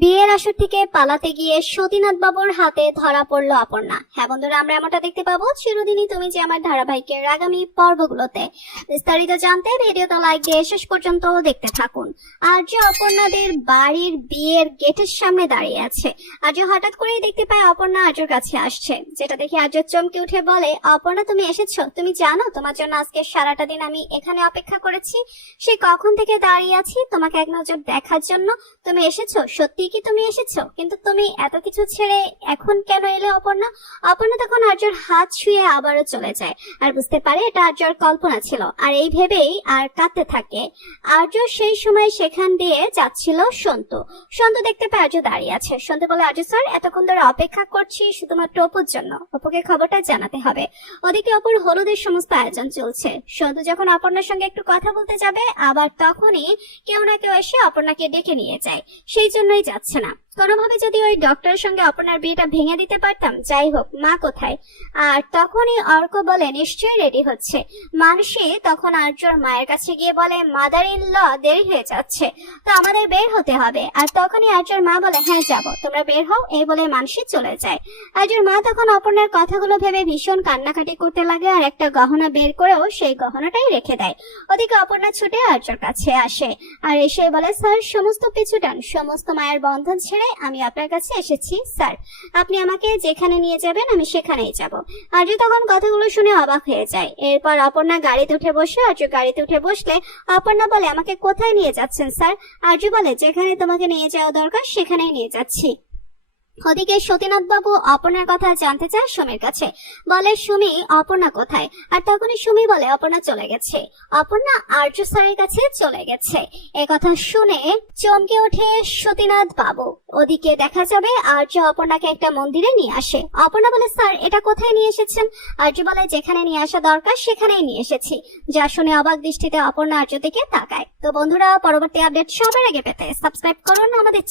বিয়ের আসর থেকে পালাতে গিয়ে সতীনাথ বাবুর হাতে ধরা পড়লো অপর্ণা। হ্যাঁ বন্ধুরা, আমরা এমনটা দেখতে পাবো চিরদিনই তুমি যে আমার ধারাবাহিকের আগামী পর্বগুলোতে। বিস্তারিত জানতে ভিডিওটা লাইক দিয়ে শেষ পর্যন্ত দেখতে থাকুন। আর্য অপর্ণাদের বাড়ির বিয়ের গেটের সামনে দাঁড়িয়ে আছে। আর্য হঠাৎ করেই দেখতে পায় অপর্ণা আর্যর কাছে আসছে, যেটা দেখে আর্য চমকে উঠে বলে, অপর্ণা তুমি এসেছো? তুমি জানো তোমার জন্য আজকে সারাটা দিন আমি এখানে অপেক্ষা করেছি। সে কখন থেকে দাঁড়িয়ে আছি তোমাকে এক নজর দেখার জন্য। তুমি এসেছো? সত্যি কি তুমি এসেছো? কিন্তু তুমি এত কিছু ছেড়ে এখন কেন এলে অপর্ণা? অপর্ণা তখন আর্যর হাত ছুঁয়ে আবারও চলে যায় আর বুঝতে পারে এটা আর্যর কল্পনা ছিল, আর এই ভেবেই আর কাঁদতে থাকে। আর্য সেই সময় সেখান দিয়ে যাচ্ছিল সন্তু। সন্তু দেখতে পায় আর্য দাঁড়িয়ে আছে। সন্তু বলে, আর্য স্যার এতক্ষণ ধরে অপেক্ষা করছি শুধুমাত্র অপুর জন্য, অপুকে খবরটা জানাতে হবে। ওদিকে অপুর হলুদের সমস্ত আয়োজন চলছে। সন্তু যখন অপর্ণার সঙ্গে একটু কথা বলতে যাবে, আবার তখনই কেউ না কেউ এসে অপর্ণাকে ডেকে নিয়ে যায়। সেই জন্যই যাচ্ছে না। কোনোভাবে যদি ওই ডক্টরের সঙ্গে অপর্ণার বিয়েটা ভেঙে দিতে পারতাম। যাই হোক, মা কোথায়? আর তখনই অর্ক বলে, নিশ্চয়ই রেডি হচ্ছে। মানসী তখন আর্যর মায়ের কাছে গিয়ে বলে, মাদার ইন ল দেরি হয়ে যাচ্ছে, তো আমাদের বের হতে হবে। আর তখনই আর্যর মা বলে, হ্যাঁ যাবো, তোমরা বের হও। এই বলে মানসী চলে যায়। আর্যর মা তখন অপর্ণার কথাগুলো ভেবে ভীষণ কান্নাকাটি করতে লাগে, আর একটা গহনা বের করেও সেই গহনাটাই রেখে দেয়। ওদিকে অপর্ণা ছুটে আর্যর কাছে আসে আর এসে বলে, স্যার সমস্ত পিছুটান, সমস্ত মায়ের বন্ধন ছেড়ে আমি আপনার কাছে এসেছি স্যার। আপনি আমাকে যেখানে নিয়ে যাবেন আমি সেখানেই যাব। আর্য তখন কথাগুলো শুনে অবাক হয়ে যায়। এরপর অপর্ণা গাড়িতে উঠে বসে। আর্য গাড়িতে উঠে বসলে অপর্ণা বলে, আমাকে কোথায় নিয়ে যাচ্ছেন স্যার? আর্য বলে, যেখানে তোমাকে নিয়ে যাওয়া দরকার সেখানেই নিয়ে যাচ্ছি। ওদিকে সতীনাথ বাবু অপর্ণার কথা জানতে চায় সুমির কাছে। বলে, সুমি অপর্ণা কোথায়? আর তখনই সুমি বলে, অপর্ণা চলে গেছে, অপর্ণা আর্য স্যারের কাছে চলে গেছে। একথা শুনে চমকে ওঠে সতীনাথ বাবু। ওদিকে দেখা যাবে আর্য অপর্ণাকে একটা মন্দিরে নিয়ে আসে। অপর্ণা বলে, স্যার এটা কোথায় নিয়ে এসেছেন? আর্য বলে, যেখানে নিয়ে আসা দরকার সেখানেই নিয়ে এসেছি। যা শুনে অবাক দৃষ্টিতে অপর্ণা আর্য দিকে তাকায়। তো বন্ধুরা, পরবর্তী আপডেট সবার আগে পেতে সাবস্ক্রাইব করুন আমাদের